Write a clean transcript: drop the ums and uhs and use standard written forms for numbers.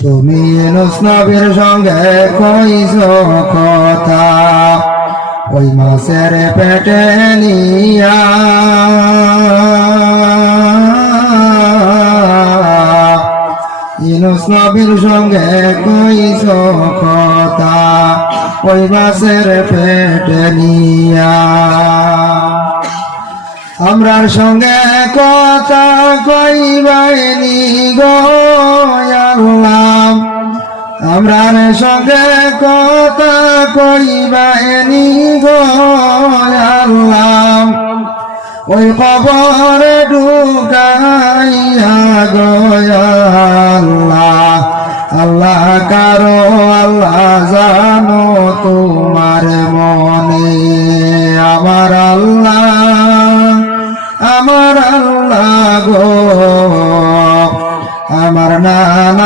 তুমি ইউনূস নবীর সঙ্গে কইছো কথা ওই মাছের পেটে নিয়া, ইউনূস নবীর সঙ্গে কইছো কথা ওই মাছের পেটে নিয়া। আমরার সঙ্গে কথা কইবাইনি গো আল্লাহ, আমরার সঙ্গে কথা কইবাইনি গো আল্লাহ, ওই কবরে ঢুকাইয়া গো আল্লাহ। আল্লাহ কারো আল্লাহ জানো তোমার মনে, আমার আল্লাহ গো আমার নানা